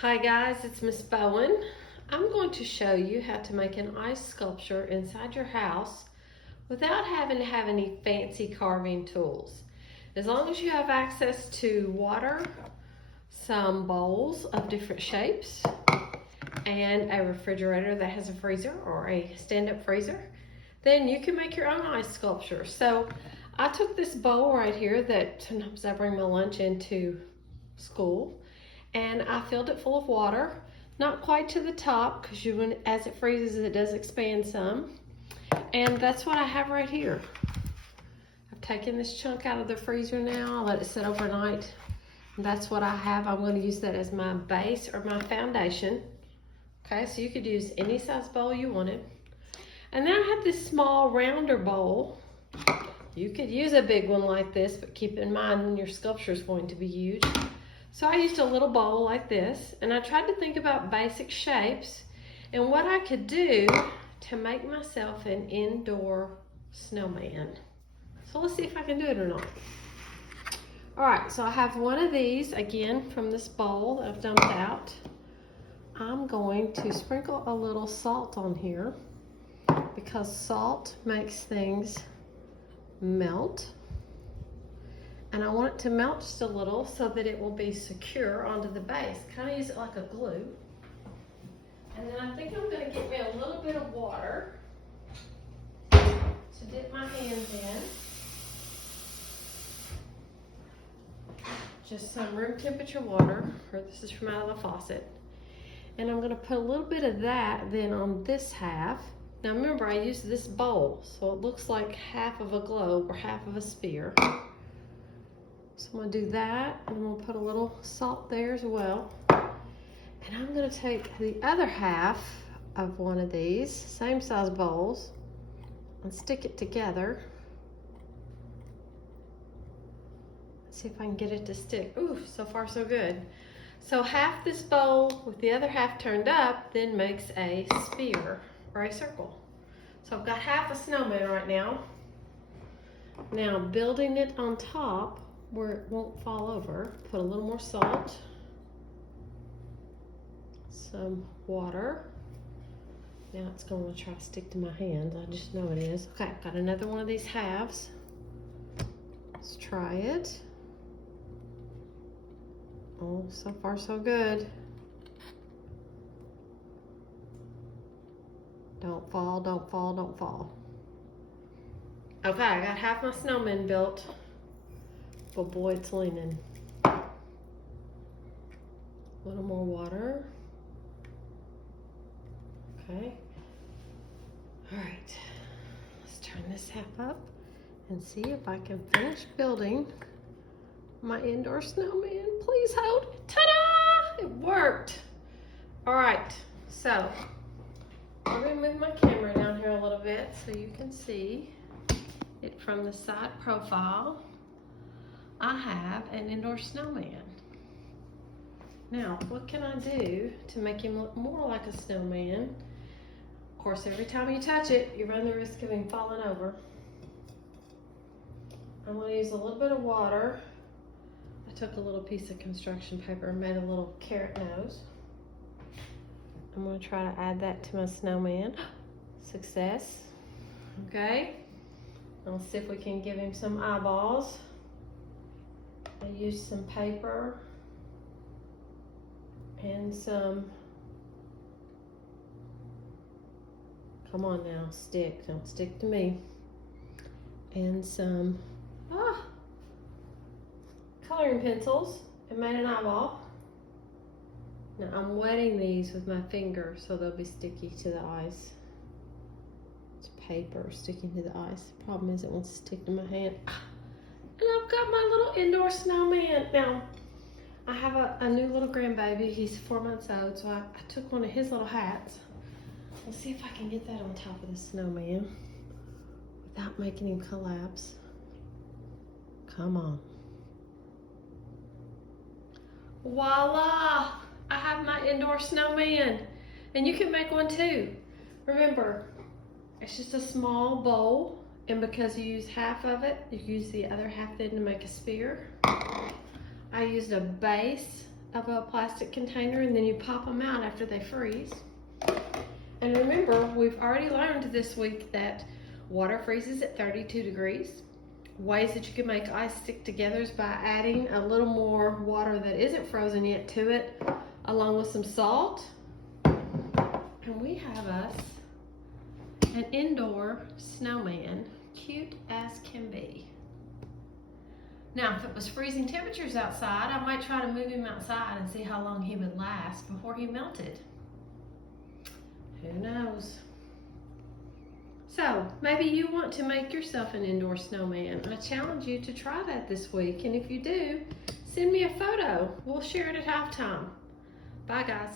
Hi guys, it's Miss Bowen. I'm going to show you how to make an ice sculpture inside your house without having to have any fancy carving tools. As long as you have access to water, some bowls of different shapes, and a refrigerator that has a freezer or a stand-up freezer, then you can make your own ice sculpture. So I took this bowl right here that sometimes I bring my lunch into school, and I filled it full of water, not quite to the top because as it freezes it does expand some, and that's what I have right here. I've taken this chunk out of the freezer now. I let it sit overnight, and that's what I have. I'm going to use that as my base or my foundation. Okay, so you could use any size bowl you wanted. And then I have this small rounder bowl. You could use a big one like this, but keep in mind when your sculpture is going to be huge. So I used a little bowl like this, and I tried to think about basic shapes and what I could do to make myself an indoor snowman. So let's see if I can do it or not. All right, so I have one of these, again, from this bowl that I've dumped out. I'm going to sprinkle a little salt on here because salt makes things melt. And I want it to melt just a little so that it will be secure onto the base. Kind of use it like a glue. And then I think I'm going to get me a little bit of water to dip my hands in. Just some room temperature water, or this is from out of the faucet. And I'm going to put a little bit of that then on this half. Now remember, I used this bowl, so it looks like half of a globe or half of a sphere. So I'm going to do that, and I'm going to put a little salt there as well. And I'm going to take the other half of one of these, same size bowls, and stick it together. Let's see if I can get it to stick. Ooh, so far so good. So half this bowl with the other half turned up then makes a sphere or a circle. So I've got half a snowman right now. Now building it on top where it won't fall over, put a little more salt, some water. Now it's going to try to stick to my hand. I just know it is. Okay, I've got another one of these halves. Let's try it. Oh, so far so good. Don't fall, don't fall, don't fall. Okay, I got half my snowman built. But boy, it's leaning. A little more water. Okay. All right. Let's turn this half up and see if I can finish building my indoor snowman. Please hold. Ta-da! It worked. All right. So I'm going to move my camera down here a little bit so you can see it from the side profile. I have an indoor snowman. Now, what can I do to make him look more like a snowman? Of course, every time you touch it, you run the risk of him falling over. I'm going to use a little bit of water. I took a little piece of construction paper and made a little carrot nose. I'm going to try to add that to my snowman. Success. Okay. Let's see if we can give him some eyeballs. I used some paper and some, come on now, stick, don't stick to me, and some coloring pencils and made an eyeball. Now I'm wetting these with my finger so they'll be sticky to the ice. It's paper sticking to the ice. The problem is it wants to stick to my hand. And I've got my little indoor snowman. Now, I have a new little grandbaby. He's 4 months old, so I took one of his little hats. Let's see if I can get that on top of the snowman without making him collapse. Come on. Voila! I have my indoor snowman. And you can make one too. Remember, it's just a small bowl. And because you use half of it, you use the other half then to make a sphere. I used a base of a plastic container, and then you pop them out after they freeze. And remember, we've already learned this week that water freezes at 32 degrees. Ways that you can make ice stick together is by adding a little more water that isn't frozen yet to it, along with some salt. And we have us an indoor snowman, cute as can be. Now, if it was freezing temperatures outside, I might try to move him outside and see how long he would last before he melted. Who knows? So, maybe you want to make yourself an indoor snowman. I challenge you to try that this week. And if you do, send me a photo. We'll share it at halftime. Bye, guys.